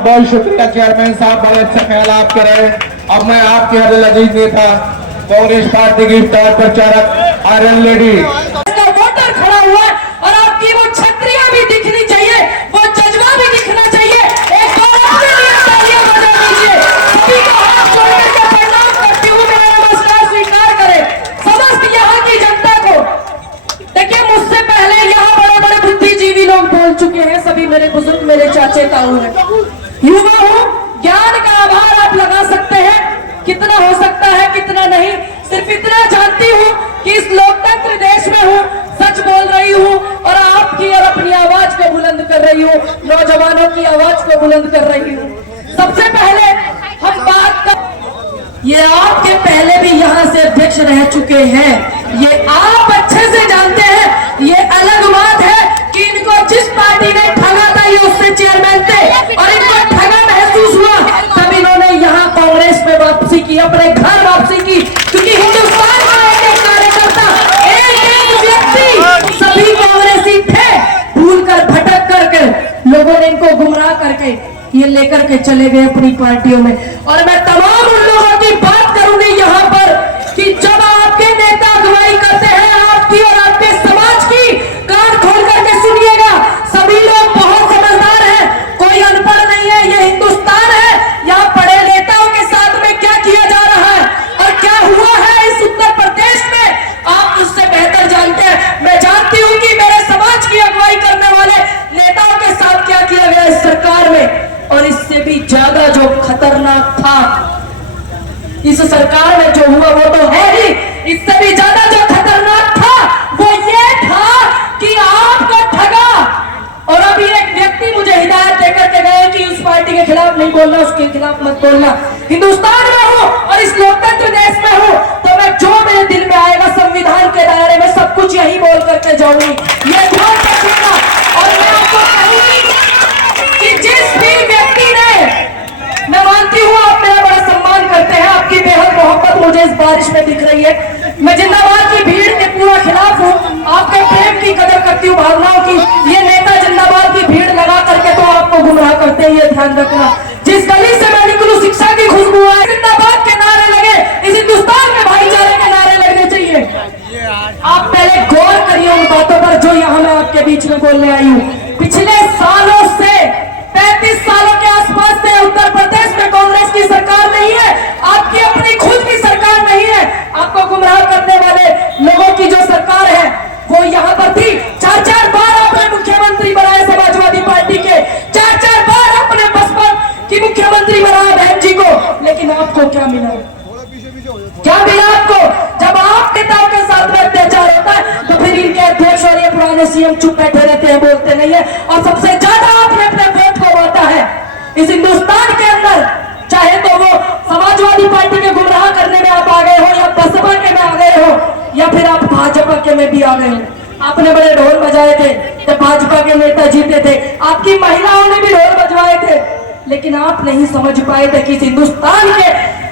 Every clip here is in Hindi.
बहुत शुक्रिया चेयरमैन साहब, बड़े अच्छा ख्याल आप करे। अब मैं आपके हर लजीज नेता कांग्रेस पार्टी की स्टार प्रचारक आयरन लेडी वोटर खड़ा हुआ है और आपकी वो छतरियां भी दिखनी चाहिए, वो जज्बा भी दिखना चाहिए। एक बार आपके लिए तालियां बजा दीजिए। सभी को हाथ जोड़ करके प्रणाम करती हूँ, मेरा नमस्कार स्वीकार करें समस्त यहाँ की जनता को। देखिए, मुझसे पहले यहाँ बड़े बड़े बुद्धिजीवी लोग बोल चुके हैं, सभी मेरे बुजुर्ग, मेरे चाचे ताऊ हैं। युवा हूँ, ज्ञान का आभार आप लगा सकते हैं, कितना हो सकता है कितना नहीं। सिर्फ इतना जानती हूँ कि इस लोकतंत्र देश में हूँ, सच बोल रही हूँ और आपकी और अपनी आवाज को बुलंद कर रही हूँ, नौजवानों की आवाज को बुलंद कर रही हूँ। सबसे पहले हम बात कर, ये आपके पहले भी यहाँ से अध्यक्ष रह चुके हैं, ये आप अच्छे से जानते हैं। ये अलग बात है कि इनको जिस पार्टी ने ठगा था ये उससे चेयरमैन थे और इनको ठगा महसूस हुआ, तब इन्होंने यहाँ कांग्रेस में वापसी की, अपने घर वापसी की, क्योंकि हिंदुस्तान का एक कार्यकर्ता, एक व्यक्ति, सभी कांग्रेसी थे। भूल कर भटक करके लोगों ने इनको गुमराह करके ये लेकर के चले गए अपनी पार्टियों में। और मैं तमाम उन लोगों की बात करूंगी यहाँ पर कि जब आपके नेता अगुवाई करते हैं आपकी और आपके समाज की, कान खोल करके सुनिएगा। सभी लोग बहुत समझदार हैं, कोई अनपढ़ नहीं है, ये हिंदुस्तान है। यहाँ पढ़े नेताओं के साथ में क्या किया जा रहा है और क्या हुआ है इस उत्तर प्रदेश में, आप उससे बेहतर जानते हैं। मैं जानती हूँ कि मेरे समाज की अगुवाई करने वाले नेताओं के साथ क्या किया गया इस सरकार में, और इससे भी ज्यादा जो खतरनाक था इस सरकार में जो हुआ वो तो है ही, इससे भी ज्यादा जो खतरनाक था वो ये था कि आपको ठगा। और अभी एक व्यक्ति मुझे हिदायत देकर के गए कि उस पार्टी के खिलाफ नहीं बोलना, उसके खिलाफ मत बोलना। हिंदुस्तान में हूँ और इस लोकतंत्र देश में हूँ, तो मैं जो मेरे दिल में आएगा संविधान के दायरे में सब कुछ यही बोल करके जाऊंगी, ये ध्यान रखिएगा। और मैं आपको कहूंगी कि जिस भी व्यक्ति ने, मैं मानती हूँ आप मेरा बड़ा सम्मान करते हैं, आपकी बेहद मोहब्बत मुझे इस बारिश में दिख रही है। मैं जिंदाबाद की भीड़ के पूरा खिलाफ हूँ, आपके प्रेम की कदर करती हूँ, भावनाओं की। ये नेता जिंदाबाद की भीड़ लगा करके तो आपको गुमराह करते हैं, ये ध्यान रखना। जिस गली से मैं निकलूं शिक्षा की खुशबू आए, जिंदाबाद के नारे लगे, इस हिंदुस्तान में भाईचारे के नारे लगने चाहिए। आप पहले गौर करिए उन बातों पर जो यहाँ मैं आपके बीच में बोलने आई हूँ। पिछले सालों से 35 सालों के आसपास से उत्तर प्रदेश में कांग्रेस की सरकार नहीं है, आपकी अपनी खुद की सरकार नहीं है। आपको गुमराह करने वाले लोगों की जो सरकार है वो यहाँ पर थी। 4-4 बार आपने मुख्यमंत्री बनाए समाजवादी पार्टी के, 4-4 बार आपने बसपा की मुख्यमंत्री बनाया बहन जी को, लेकिन आपको क्या मिला? क्या मिला आपको? जब आप नेताओं के साथ में अत्याचार होता है तो फिर इनके अध्यक्ष और ये पुराने सीएम चुप बैठे रहते हैं, बोलते नहीं है। और सबसे ज्यादा आपने अपने वोट को बांटा है इस हिंदुस्तान के अंदर, चाहे तो वो समाजवादी पार्टी के गुमराह करने में आप आ गए हो, या बसपा के में आ गए हो, या फिर आप भाजपा के में भी आ गए हो। आपने बड़े ढोल बजाए थे जब भाजपा के नेता जीते थे, आपकी महिलाओं ने भी ढोल बजवाए थे, लेकिन आप नहीं समझ पाए थे कि इस हिंदुस्तान के,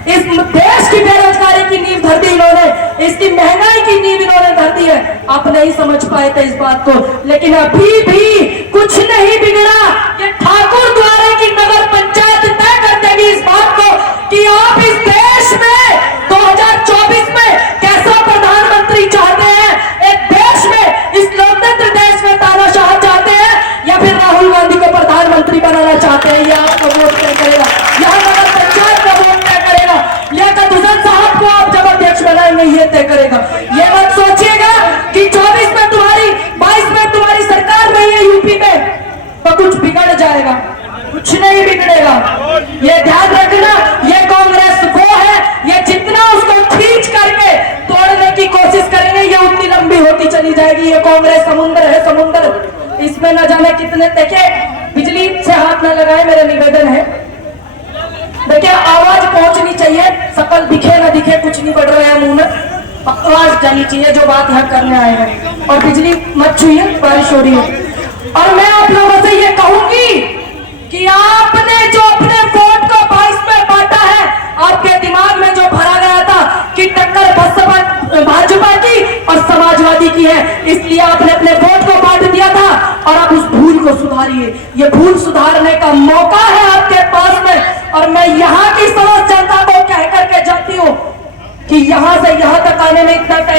इस देश की बेरोजगारी की नींव धर दी इन्होंने, इसकी महंगाई की नींव इन्होंने धर दी है। आप नहीं समझ पाए थे इस बात को, लेकिन अभी भी कुछ नहीं बिगड़ा। ये ठाकुर द्वारे की नगर पंचायत तय कर देगी इस बात को कि आप इस देश में 2024 में कैसा प्रधानमंत्री चाहते हैं। एक देश में, इस लोकतंत्र देश में तानाशाह चाहते हैं या फिर राहुल गांधी को प्रधानमंत्री बनाना चाहते हैं, ये आपको वोट तय करेगा। यहाँ नगर पंचायत का वोट तय करेगा, लियाकत हुसैन साहब को आप जब अध्यक्ष बनाएंगे ये तय करेगा। ये मत सोचिएगा कि 24 में तुम्हारी, 22 में तुम्हारी सरकार नहीं है यूपी में तो कुछ बिगड़ जाएगा, कुछ नहीं बिगड़ेगा, ये ध्यान रखना। ये कांग्रेस वो है, ये जितना उसको खींच करके तोड़ने की कोशिश करेंगे ये उतनी लंबी होती चली जाएगी। ये कांग्रेस समुद्र है, समुद्र, इसमें न जाने कितने, देखिए बिजली से हाथ न लगाए, मेरा निवेदन है। देखिए आवाज पहुंचनी चाहिए, शकल दिखे ना दिखे कुछ नहीं बढ़ रहा है मुंह में, आवाज जानी चाहिए जो बात यहाँ करने आए हैं। और बिजली मत छुइए, बारिश हो रही है। और मैं आप लोगों से ये कहूंगी कि आपने जो अपने वोट को 22 में बांटा है, आपके दिमाग में जो भरा गया था कि टक्कर बसपा भाजपा की और समाजवादी की है, इसलिए आपने अपने वोट को बांट दिया था। और आप उस भूल को सुधारिए, ये भूल सुधारने का मौका है आपके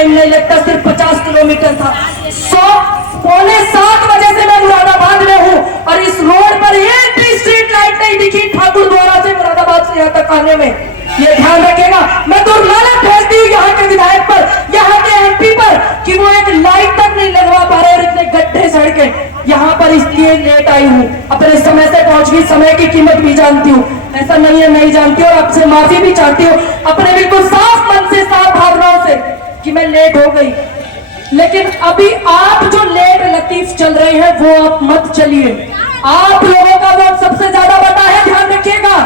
टाइम नहीं लगता, सिर्फ 50 किलोमीटर था। 6:45 बजे से मैं मुरादाबाद में हूँ और इस रोड पर एक भी स्ट्रीट लाइट नहीं दिखी ठाकुर द्वारा से मुरादाबाद से यहाँ तक आने में। ये ध्यान रखेगा, मैं तो लानत भेजती हूँ यहाँ के विधायक पर, यहाँ के एमपी पर, कि वो एक लाइट तक नहीं लगवा पा रहे और इतने गड्ढे सड़कें। यहाँ पर इसलिए लेट आई हूँ, अपने समय से पहुंच गई, समय की कीमत भी जानती हूँ, ऐसा नहीं है नहीं जानती, और आपसे माफी भी चाहती हूँ अपने बिल्कुल साफ मन से, साफ भावनाओं से, कि मैं लेट हो गई। लेकिन अभी आप जो लेट लतीफ चल रहे हैं वो आप मत चलिए। आप लोगों का वोट सबसे ज्यादा बटा है। ध्यान रखिएगा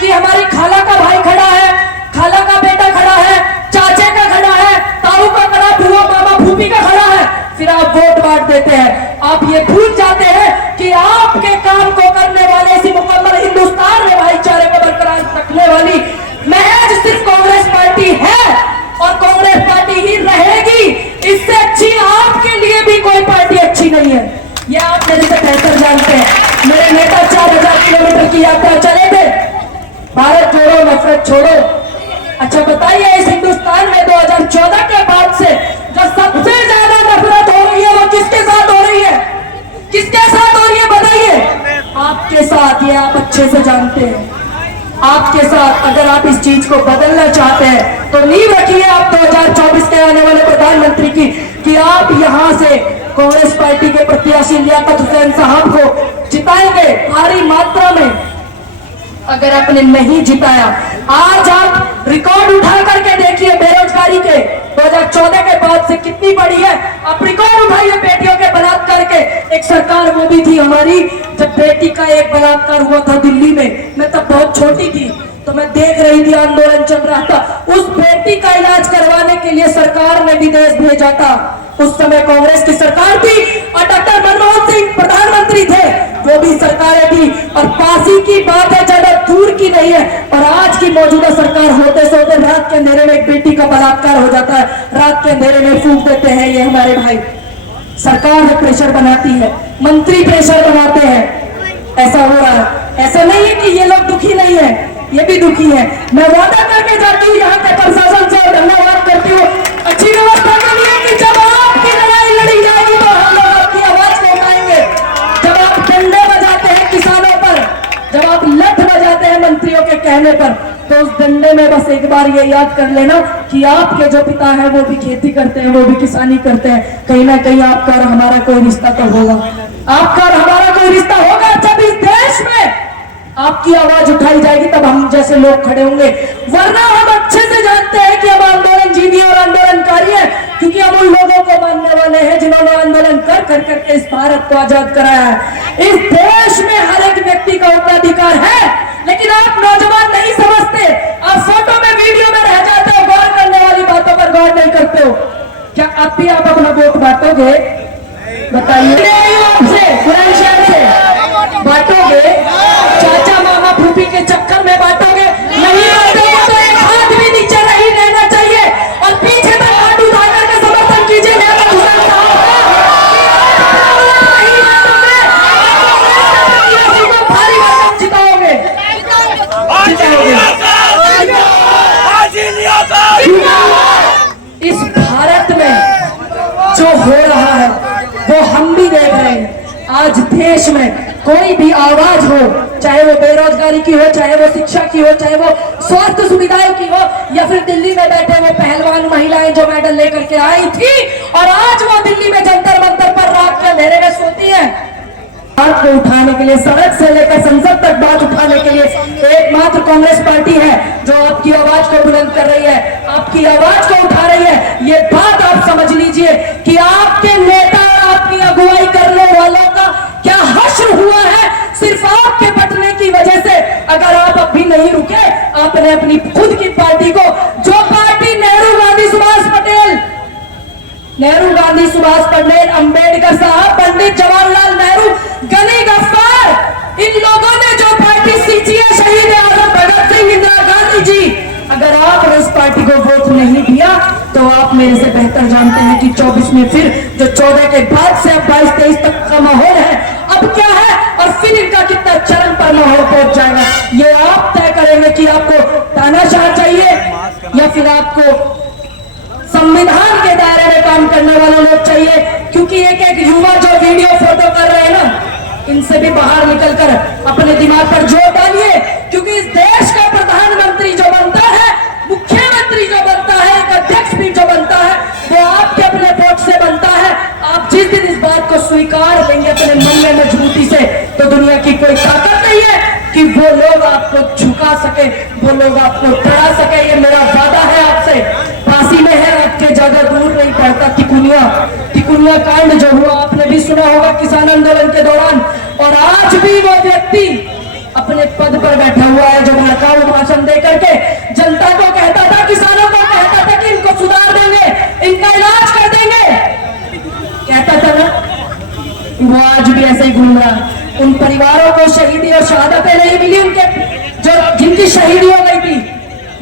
कि हमारी खाला का भाई खड़ा है, खाला का बेटा खड़ा है, चाचे का खड़ा है, ताऊ का खड़ा, बुआ मामा फूफी का खड़ा है, फिर आप वोट बांट देते हैं। आप ये भूल जाते हैं कि आपके काम को करने वाले, इसी मुकम्मल हिंदुस्तान में भाईचारे को बरकरार रखने वाली महज सिर्फ कांग्रेस पार्टी है और कांग्रेस पार्टी ही रहेगी। इससे अच्छी आपके लिए भी कोई पार्टी अच्छी नहीं है, ये आप मेरे से बेहतर जानते हैं। मेरे नेता 4000 किलोमीटर की यात्रा चले थे, भारत छोड़ो नफरत छोड़ो। अच्छा बताइए, इस हिंदुस्तान में 2014 के बाद से जो सबसे ज्यादा नफरत हो रही है वो किसके साथ हो रही है? किसके साथ हो रही है बताइए? आपके साथ, ये आप अच्छे से जानते हैं, आपके साथ। अगर आप इस चीज को बदलना चाहते हैं तो नींव रखिए आप 2024 के आने वाले प्रधानमंत्री की, कि आप यहां से कांग्रेस पार्टी के प्रत्याशी लियाकत हुसैन साहब को जिताएंगे भारी मात्रा में। अगर आपने नहीं जिताया, आज आप रिकॉर्ड उठा करके देखिए बेरोजगारी के 2014 के बाद से कितनी बढ़ी है। आप रिकॉर्ड उठाइए बेटियों के बलात्कार के। एक सरकार वो भी थी हमारी जब बेटी का एक बलात्कार हुआ था दिल्ली में, मैं तब बहुत छोटी थी, तो मैं देख रही थी, आंदोलन चल रहा था। उस बेटी का इलाज करवाने के लिए सरकार ने विदेश भेजा था। उस समय कांग्रेस की सरकार थी और डॉक्टर मनमोहन सिंह प्रधानमंत्री थे, वो भी सरकारें थी। और पासी की बात है, ज्यादा दूर की नहीं है। और आज की मौजूदा सरकार होते सोते रात के अंधेरे में एक बेटी का बलात्कार हो जाता है, रात के अंधेरे में फूंक देते हैं ये हमारे भाई। सरकार है प्रेशर बनाती है, मंत्री प्रेशर बनाते हैं, ऐसा हो रहा है। ऐसा नहीं है कि ये लोग दुखी नहीं है, ये भी दुखी है। मैं वादा करके जाती हूँ यहाँ के प्रशासन से, धन्यवाद करती हूँ अच्छी व्यवस्था के लिए, कि जब आपकी लड़ाई लड़ी जाएगी तो हम लोग आपकी आवाज को उठाएंगे। जब आप डंडे बजाते हैं किसानों पर, जब आप लठ बजाते हैं मंत्रियों के कहने पर, तो उस डंडे में बस एक बार ये याद कर लेना कि आपके जो पिता है वो भी खेती करते हैं, वो भी किसानी करते हैं। कहीं ना कहीं आपका और हमारा कोई रिश्ता तो होगा, आपका और हमारा कोई रिश्ता होगा। जब इस देश में आपकी आवाज उठाई जाएगी तब हम जैसे लोग खड़े होंगे, वरना हम अच्छे से जानते हैं कि हम आंदोलन जीवी और आंदोलनकारी है, क्योंकि हम उन लोगों को मानने वाले हैं जिन्होंने आंदोलन कर करके इस भारत को आजाद कराया है। इस देश में हर एक व्यक्ति का उत्तराधिकार है, लेकिन आप नौजवान नहीं समझते, आप फोटो में वीडियो में रह जाते हो, गौर करने वाली बातों पर गौर नहीं करते हो। क्या अब भी आप अपना वोट बांटोगे? बताइए, आपसे बुलंदशहर से बांटोगे? चाचा मामा फूफी के चक्कर में बांटोगे? नहीं बांटोगे तो एक हाथ भी नीचे नहीं रहना चाहिए और पीछे तक हाथ उठा करके समर्थन कीजिए। भारी भरकम जिताओगे, इस भारत में जो हो रहा है वो हम भी देख रहे हैं। आज देश में कोई भी आवाज हो, चाहे वो बेरोजगारी की हो, चाहे वो शिक्षा की हो, चाहे वो स्वास्थ्य सुविधाओं की हो, या फिर दिल्ली में बैठे वो पहलवान महिलाएं जो मेडल लेकर के आई थी और आज वो दिल्ली में जंतर मंतर पर रात के अंधेरे में सोती है। बात को उठाने के लिए, सड़क से लेकर संसद तक बात उठाने के लिए एकमात्र कांग्रेस पार्टी है जो आपकी आवाज को बुलंद कर रही है, आपकी आवाज को उठा रही है। ये बात आप समझ लीजिए कि आपके नेता और आपकी अगुवाई करने वालों का क्या हश्र हुआ है सिर्फ आपके बटने की वजह से। अगर आप अब भी नहीं रुके, आपने अपनी खुद की पार्टी को, जो पार्टी नेहरू गांधी सुभाष पटेल, अंबेडकर साहब, पंडित जवाहरलाल नेहरू, गनी गफ्फार, इन लोगों ने जो पार्टी सींची है, शहीद आजम भगत सिंह, इंदिरा गांधी जी, अगर आपने इस पार्टी को वोट नहीं दिया तो आप मेरे से बेहतर जानते हैं कि 24 में फिर जो 14 के बाद से अब 22-23 तक का माहौल है, अब क्या है और फिर इनका कितना चरम पर माहौल पहुंच जाएगा, ये आप तय करेंगे कि आपको तानाशाह चाहिए या फिर आपको संविधान के दायरे में काम करने वाले लोग चाहिए, क्योंकि एक एक युवा जो वीडियो फोटो कर रहे हैं ना, इनसे भी बाहर निकलकर अपने दिमाग पर जोर डालिए, क्योंकि इस देश का प्रधानमंत्री जो बनता है, मुख्यमंत्री जो बनता है, एक अध्यक्ष भी जो बनता है, वो आपके अपने वोट से बनता है। आप जिस दिन इस बात को स्वीकार लेंगे अपने मन में मजबूती से, तो दुनिया की कोई ताकत नहीं है कि वो लोग आपको झुका सके, वो लोग आपको डरा सके। ये मेरा वादा है आपसे। फांसी में है, आपके ज्यादा दूर नहीं पड़ता तिकुनिया कांड जो हुआ, आपने भी सुना होगा किसान आंदोलन के दौरान, और आज भी वो व्यक्ति अपने पद पर बैठा हुआ है जो भड़काऊ भाषण दे करके जनता को कहता था, किसानों को कहता था कि इनको सुधार देंगे, इनका इलाज कर देंगे, कहता था ना, वो आज भी ऐसे ही घूम रहा है। उन परिवारों को शहीदी और शहादतें नहीं मिली, उनके जो जिनकी शहीदी हो गई थी,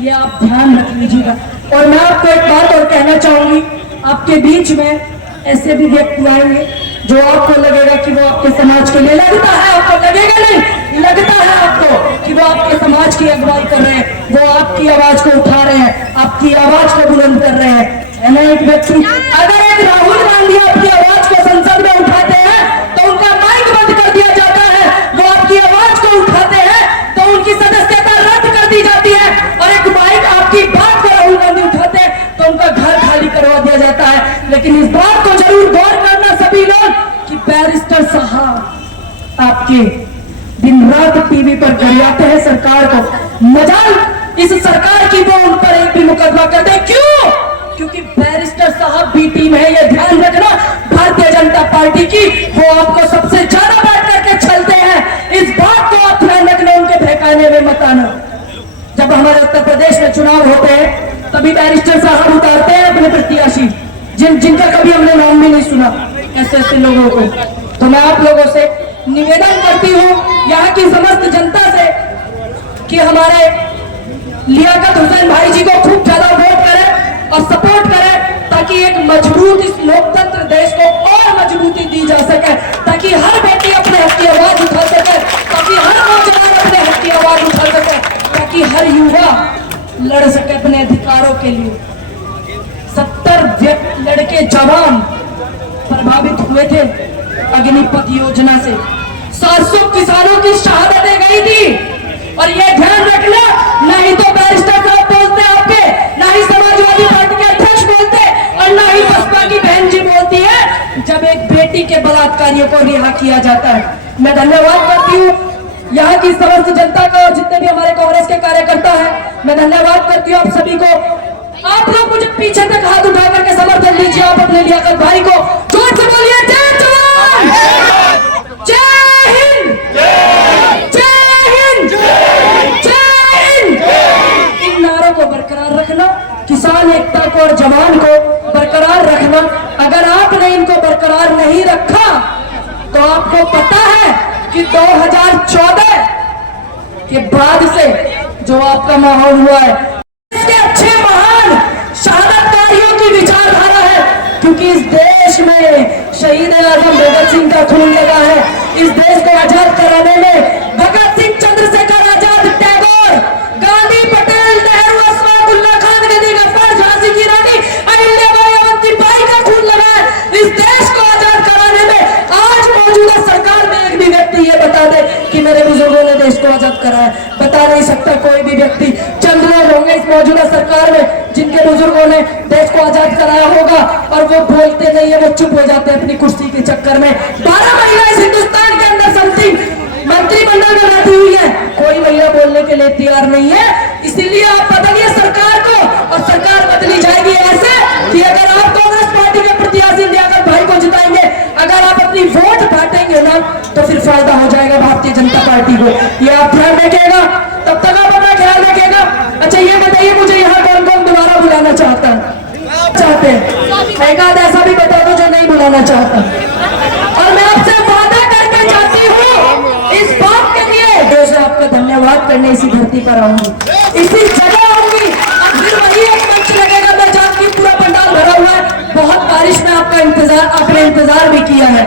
ये आप ध्यान रख लीजिएगा। और मैं आपको एक बात और कहना चाहूंगी, आपके बीच में ऐसे भी व्यक्ति आएंगे जो आपको लगेगा कि वो आपके समाज के लिए, लगता है आपको, लगेगा नहीं, लगता है आपको कि वो आपके समाज की अगुवाई कर रहे हैं, वो आपकी आवाज को उठा रहे हैं, आपकी आवाज को बुलंद कर रहे हैं, है ना। एक व्यक्ति, अगर एक राहुल गांधी आपकी आवाज को संसद में उठाते हैं तो उनका माइक बंद कर दिया जाता है, वो आपकी आवाज को उठाते हैं तो उनकी सदस्यता रद्द कर दी जाती है, और एक माइक आपकी बात को राहुल गांधी उठाते हैं तो उनका घर खाली करवा दिया जाता है। लेकिन इस बात को जरूर गौर करना सभी लोग कि बैरिस्टर साहब आपके दिन रात टीवी पर गरियाते हैं सरकार को, मजाल इस सरकार की वो उन पर एक भी मुकदमा कर दे। क्यों? क्योंकि बैरिस्टर साहब बी टीम है, ये ध्यान रखना। भारतीय जनता पार्टी की वो आपको सबसे ज्यादा बात करके चलते हैं, इस बात को आप ध्यान रखना, उनके बहकाने में मत आना। जब हमारे उत्तर प्रदेश में चुनाव होते हैं तभी बैरिस्टर साहब उतारते हैं अपने प्रत्याशी, जिनका कभी हमने नाम भी नहीं सुना, ऐसे लोगों को। तो मैं आप लोगों से निवेदन करती हूँ, यहाँ की समस्त जनता से, कि हमारे लियाकत हुसैन भाई जी को खूब ज्यादा वोट करें और सपोर्ट करें, ताकि एक मजबूत इस लोकतंत्र देश को और मजबूती दी जा सके, ताकि हर बेटी अपने हक की आवाज उठा सके, ताकि हर नौजवान अपने हक की आवाज उठा सके, ताकि हर युवा लड़ सके अपने अधिकारों के लिए। 70 लड़के जवान प्रभावित हुए थे अग्निपथ योजना से, 700 किसानों की शहादतें गई थी। और ये ध्यान रखना, ना ही तो बैरिस्टर साहब बोलते आपके, ना ही समाजवादी पार्टी के अध्यक्ष बोलते, और ना ही बसपा की बहन जी बोलती है जब एक बेटी के बलात्कारियों को रिहा किया जाता है। मैं धन्यवाद करती हूँ यहाँ की समस्त जनता का, और जितने भी हमारे कांग्रेस के कार्यकर्ता हैं, मैं धन्यवाद करती हूँ आप सभी को। आप लोग मुझे पीछे तक हाथ उठा करके समर्थन दीजिए आप अपने लियाकत भाई को। जोर से बोलिए, जय जवान, जय हिंद, जय हिंद, जय हिंद। इन नारों को बरकरार रखना, किसान एकता को और जवान को बरकरार रखना। अगर आपने इनको बरकरार नहीं रखा तो आपको पता है कि 2014 के बाद से जो आपका माहौल हुआ है, इसके अच्छे महान शहादतकारियों की विचारधारा है, क्योंकि इस देश में शहीद आजम भगत सिंह का खून लगा है। इस देश को आजाद कराने में भगत सिंह, चंद्रशेखर आजाद, टैगोर, गांधी, पटेल, नेहरू, अशफाक उल्लाह खान, गदी गफ्फार, झांसी की रानी अहिल्याबाई, अवंतीबाई का खून लगा है। इस देश को आजाद कराने में आज मौजूदा सरकार में एक भी व्यक्ति ये बता दे कि मेरे बुजुर्गों ने देश को आजाद करा है, बता नहीं सकता कोई भी व्यक्ति। चंद लोग होंगे इस मौजूदा सरकार में जिनके बुजुर्गों ने देश को आजाद कराया होगा, और वो बोलते नहीं है, वो चुप हो जाते हैं अपनी कुर्सी के चक्कर में। 12 महिला इस हिंदुस्तान के अंदर समथिंग मंत्रिमंडल में बैठी हुई है, कोई महिला बोलने के लिए तैयार नहीं है। इसीलिए आप बदलिए सरकार को, और सरकार बदली जाएगी ऐसे कि अगर आप कांग्रेस पार्टी के प्रत्याशी लियाकत भाई को जिताएंगे, अगर आप अपनी वोट बांटेंगे ना, तो फिर फायदा हो जाएगा भारतीय जनता पार्टी को। ये आप ध्यान रखिएगा, तब तक आप अपना ख्याल रखिएगा। अच्छा ये बताइए मुझे यहाँ कौन कौन दोबारा बुलाना चाहते हैं? एक आध ऐसा भी बता दो जो नहीं बुलाना चाहता। और मैं आपसे वादा करके चाहती हूँ इस बात के लिए, देश आपका धन्यवाद करने इसी धरती पर आऊंगी, इसी जगह आऊंगी, फिर वही एक मंच लगेगा। मैं जानती हूँ पूरा पंडाल भरा हुआ है, बहुत बारिश में आपका इंतजार, आपने इंतजार भी किया है,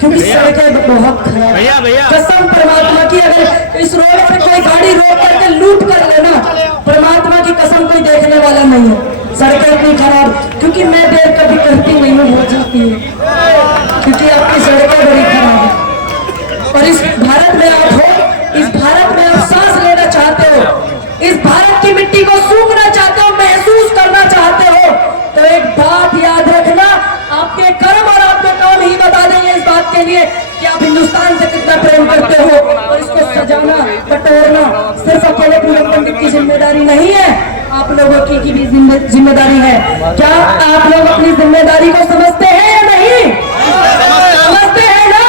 क्योंकि सड़कें बहुत खराब है। कसम परमात्मा की, अगर इस रोड पे कोई गाड़ी रोक करके लूट कर लेना, परमात्मा की कसम कोई देखने वाला नहीं है। सड़कें इतनी खराब, क्योंकि मैं देर कभी करती नहीं हूँ, हो जाती है, क्योंकि आपकी सड़कें बड़ी खराब है। और इस भारत में आप हो, इस भारत में आप सांस लेना चाहते हो, इस भारत की मिट्टी को सूंघना चाहते हो, महसूस करना चाहते हो, तो एक बात याद रखना, आपके कर्म और आपके काम ही बता देंगे इस बात के लिए कि आप हिंदुस्तान से कितना प्रेम करते हो। और इसको सजाना बटोरना सिर्फ अकेले पूरब पंडित की जिम्मेदारी नहीं है, आप लोगों की भी जिम्मेदारी है। क्या आप लोग अपनी जिम्मेदारी को समझते हैं या नहीं? समझते हैं ना?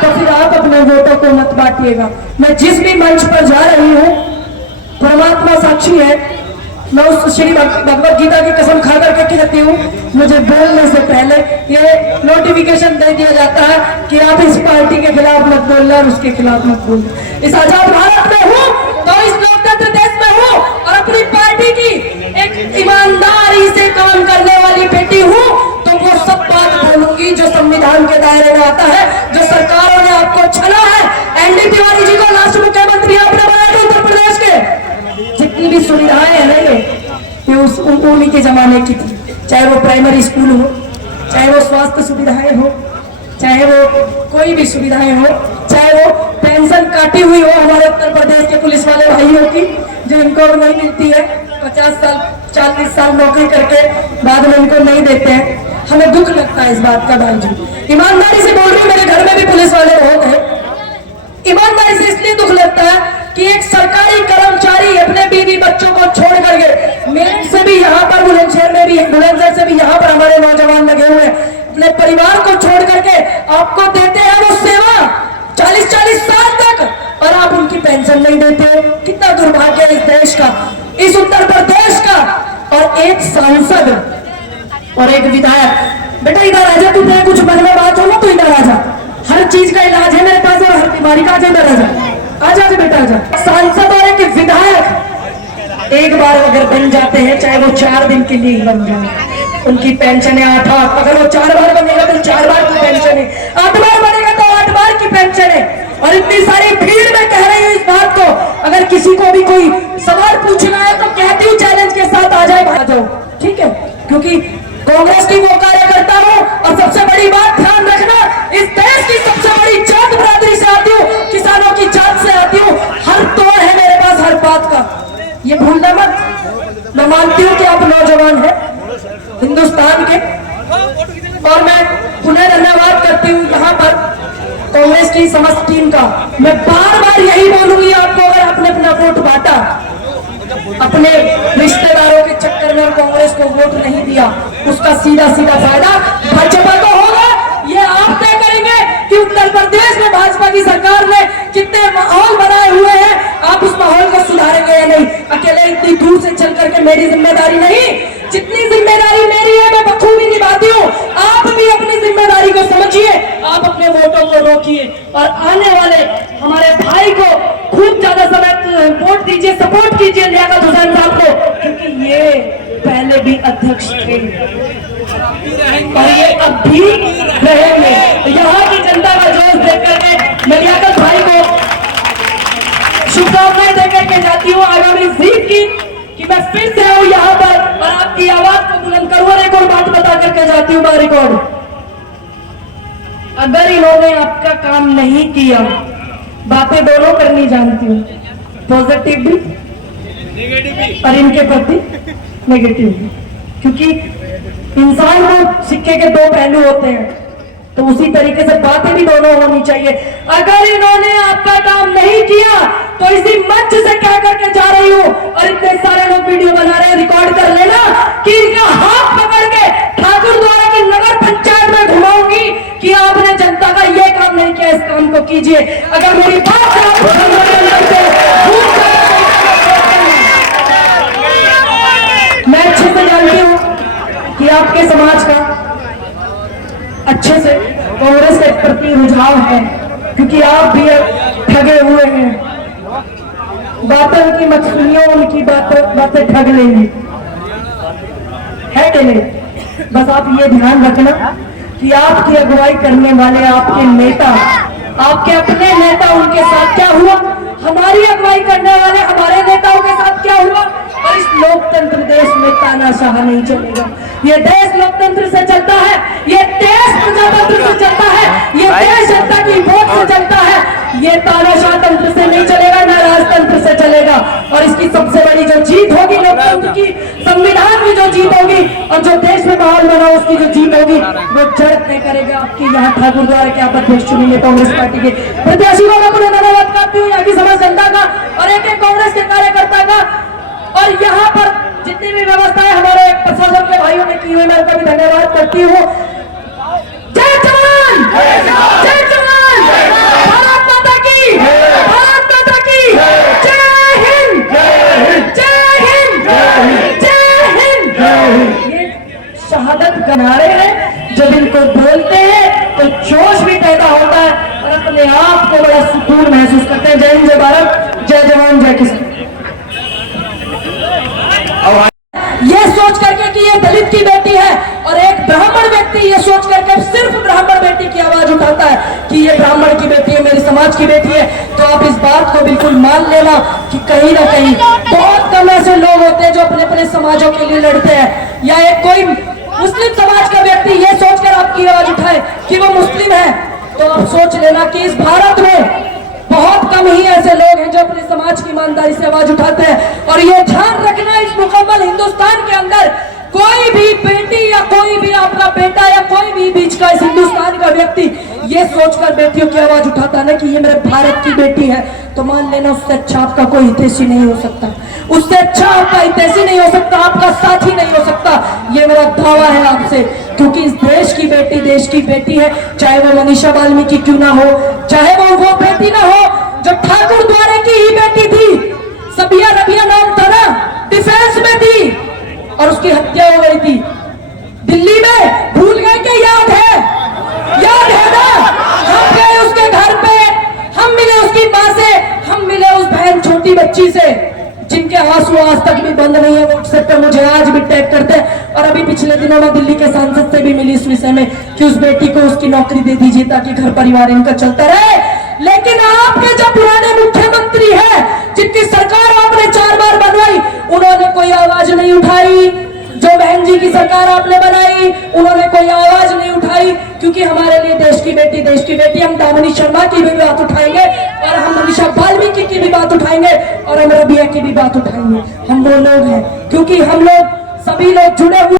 तो फिर आप अपने वोटों को मत बांटिएगा। मैं जिस भी मंच पर जा रही हूँ, परमात्मा साक्षी है, मैं उस श्री भगवत गीता की कसम खा करके कहती हूँ, मुझे बोलने से पहले ये नोटिफिकेशन दे दिया जाता है कि आप इस पार्टी के खिलाफ मत बोलना और उसके खिलाफ मत बोलना। इस आजाद भारत में हूँ तो इस लोकतंत्र देश में हूँ और अपनी पार्टी की एक ईमानदारी से काम करने वाली बेटी हूँ, तो वो सब बात बोलूंगी जो संविधान के दायरे में आता है, जो सरकारों ने आपको छला है। एनडी तिवारी जी को राष्ट्र मुख्यमंत्री आपने बनाया उत्तर प्रदेश के, जितनी भी सुविधाएं है ना ये उस उन्हीं के जमाने की थी, चाहे वो प्राइमरी स्कूल हो, चाहे वो स्वास्थ्य सुविधाएं हो, चाहे वो कोई भी सुविधाएं हो, चाहे वो पेंशन काटी हुई हो हमारे उत्तर प्रदेश के पुलिस वाले भाइयों की, जो इनको नहीं मिलती है, 50 साल 40 साल नौकरी करके बाद में इनको नहीं देते हैं। हमें दुख लगता है इस बात का भाईजी, ईमानदारी से बोल रही हूँ, मेरे घर में भी पुलिस वाले बहुत है। ईमानदारी से इसलिए दुख लगता है कि एक सरकारी कर्मचारी अपने बीवी बच्चों को छोड़ करके, मेरठ से भी यहाँ पर बुलंदशहर में भी, बुलंदशहर से भी यहाँ पर हमारे नौजवान लगे हुए हैं, अपने परिवार को छोड़ करके आपको देते हैं वो सेवा 40-40 साल तक, और आप उनकी पेंशन नहीं देते हो। कितना दुर्भाग्य है इस देश का, इस उत्तर प्रदेश का। और एक सांसद और एक विधायक, बेटा इधर आजा, तू तेरे कुछ मन में बात हो ना तो इधर आजा, हर चीज का इलाज है मेरे पास और हर बीमारी का, आजा इधर आजा, आजा बेटा आजा। सांसद और एक विधायक एक बार अगर बन जाते हैं, चाहे वो 4 दिन के लिए ही बन जाए, उनकी पेंशन है 8, अगर वो 4 बार बनेगा तो 4 बार की पेंशन है, 8 बार बनेगा तो 8 बार की पेंशन है। और इतनी सारी भीड़ में कह रही हूँ इस बात को, अगर किसी को भी कोई सवाल पूछना है तो कहती हूँ चैलेंज के साथ आ जाए, आ जाओ, ठीक है, क्योंकि कांग्रेस की वो कार्यकर्ता हूँ। और सबसे बड़ी बात ध्यान रखना, इस देश की सबसे बड़ी जात बरादरी से आती हूँ, किसानों की जात से आती हूँ, हर तोड़ है मेरे पास हर बात का, ये भूलना मत। मैं मानती हूँ कि आप नौजवान हैं हिंदुस्तान के, और मैं पुनः धन्यवाद करती हूँ यहाँ पर कांग्रेस की समस्त टीम का। मैं बार बार यही बोलूंगी आपको, अगर आपने अपना वोट बांटा, अपने रिश्तेदारों के चक्कर में कांग्रेस को वोट नहीं दिया, उसका सीधा सीधा फायदा भाजपा को होगा। ये आप तय करेंगे कि उत्तर प्रदेश में भाजपा की सरकार ने कितने माहौल बनाए हुए हैं, आप उस माहौल को सुधारेंगे या नहीं। अकेले इतनी दूर से चल करके मेरी जिम्मेदारी नहीं, जितनी जिम्मेदारी मेरी है मैं बखूबी निभाती हूँ। आप भी अपनी जिम्मेदारी को समझिए, आप अपने वोटों को रोकिए और आने वाले हमारे भाई को खूब ज्यादा समय वोट दीजिए, सपोर्ट कीजिए लियाकत हुसैन साहब को, क्योंकि ये पहले भी अध्यक्ष थे और ये अब भी रहेंगे। यहाँ की जनता का जोश देख करके मैं लियाकत भाई को शुभकामनाएं देकर के जाती हूँ आगामी जीत की, कि मैं फिर से आऊँ यहाँ पर और आपकी आवाज को बुलंद करूँ। और एक और बात बता करके जाती हूँ मैं रिकॉर्ड, अगर इन्होंने आपका काम नहीं किया, बातें दोनों करनी जानती हूँ, पॉजिटिव भी और इनके प्रति नेगेटिव भी, क्योंकि इंसान को सिक्के के 2 पहलू होते हैं, तो उसी तरीके से बातें भी दोनों होनी चाहिए। अगर इन्होंने आपका काम नहीं किया तो इसी मंच से कह करके जा रही हूँ, और इतने सारे लोग वीडियो बना रहे हैं, रिकॉर्ड कर लेना, कि इनका हाथ पकड़ के ठाकुर द्वारा की नगर पंचायत में घुमाऊंगी कि आपने जनता का ये काम नहीं किया, इस काम को कीजिए। अगर मेरी बात मैं अच्छे से जानती हूँ कि आपके समाज का अच्छे से कांग्रेस के प्रति रुझाव है, क्योंकि आप भी ठगे हुए हैं, बातें उनकी मत सुनिए, उनकी बातें ठग लेंगी, है कि नहीं। बस आप ये ध्यान रखना कि आपकी अगुवाई करने वाले आपके नेता, आपके अपने नेता, उनके साथ क्या हुआ, हमारी अगुवाई करने वाले हमारे नेताओं के साथ क्या हुआ, और इस लोकतंत्र देश में तानाशाह नहीं चलेगा। ये देश लोकतंत्र से चलता है, ये देश प्रजातंत्र से चलता है, ये देश जनता की वोट से चलता है। ये तानाशाह तंत्र से नहीं चलेगा, न राजतंत्र से चलेगा। और इसकी सबसे बड़ी जो जीत होगी लोकतंत्र की, संविधान की जो जीत होगी और जो देश में माहौल बना उसकी जो जीत होगी, वो जड़ तय करेगा आपकी यहाँ ठाकुर द्वारा के आप अध्यक्ष चुनेंगे कांग्रेस पार्टी के प्रत्याशी को। मैं पूरे धन्यवाद करती हूँ यहाँ की समाज जनता का और एक एक कांग्रेस के कार्यकर्ता का। और यहाँ पर जितनी भी व्यवस्थाएं हमारे प्रशासन के भाइयों ने की हुई, मैं उनका भी धन्यवाद करती हूँ। जय जवान, जय जवान, भारत माता की, भारत माता की, जय हिंद, जय हिंद, जय हिंद। ये शहादत के नारे हैं, जब इनको बोलते हैं तो जोश भी पैदा होता है और अपने आप को बड़ा सुकून महसूस करते हैं। जय हिंद, जय भारत, जय जवान, जय किसान। ये सोच करके कि ये दलित की बेटी है और एक ब्राह्मण व्यक्ति ये सोच करके सिर्फ ब्राह्मण बेटी की आवाज उठाता है कि ये ब्राह्मण की बेटी है, मेरी समाज की बेटी है, तो आप इस बात को बिल्कुल मान लेना कि कहीं ना कहीं बहुत कम ऐसे लोग होते हैं जो अपने अपने समाजों के लिए लड़ते हैं। या एक कोई मुस्लिम समाज का व्यक्ति ये सोचकर आपकी आवाज उठाए कि वो मुस्लिम है, तो आप सोच लेना कि इस भारत में बहुत कम ही ऐसे लोग हैं जो अपने समाज की ईमानदारी से आवाज उठाते हैं। और ये ध्यान रखना, इस मुकम्मल हिंदुस्तान के अंदर कोई भी बेटी या कोई भी आपका बेटा या कोई भी बीच का इस हिंदुस्तान का व्यक्ति ये सोचकर बेटियों की आवाज उठाता ना कि ये मेरे भारत की बेटी है, तो मान लेना उससे अच्छा आपका कोई हितैषी नहीं हो सकता, उससे अच्छा आपका हितैषी नहीं हो सकता, आपका साथी नहीं हो सकता। ये मेरा दावा है आपसे, क्योंकि इस देश की बेटी देश की बेटी है, चाहे वो मनीषा वाल्मीकि क्यों ना हो, चाहे वो बेटी ना हो जो ठाकुर द्वारे की ही बेटी थी, सबिया रबिया नाम था ना, डिफेंस में थी और उसकी हत्या हो गई थी दिल्ली में। भूल गए क्या? याद है, याद है ना? हम गए उसके घर पे, हम मिले उसकी माँ से, हम मिले उस बहन छोटी बच्ची से जिनके आंसू आज तक भी बंद नहीं है। व्हाट्सएप पे मुझे आज भी टैग करते हैं। और अभी पिछले दिनों में दिल्ली के सांसद से भी मिली इस विषय में कि उस बेटी को उसकी नौकरी दे दीजिए ताकि घर परिवार इनका चलता रहे। लेकिन आपके जो पुराने मुख्यमंत्री है, जिनकी सरकार आपने 4 बार बनवाई, उन्होंने कोई आवाज नहीं उठाई। जो बहन जी की सरकार आपने बनाई, उन्होंने कोई आवाज नहीं उठाई, क्योंकि हमारे लिए देश की बेटी हम दामिनी शर्मा की भी बात उठाएंगे और हम मनीषा वाल्मीकि की भी बात उठाएंगे और अमर बिया की भी बात उठाएंगे। हम वो लोग हैं, क्योंकि हम लोग सभी लोग जुड़े हुए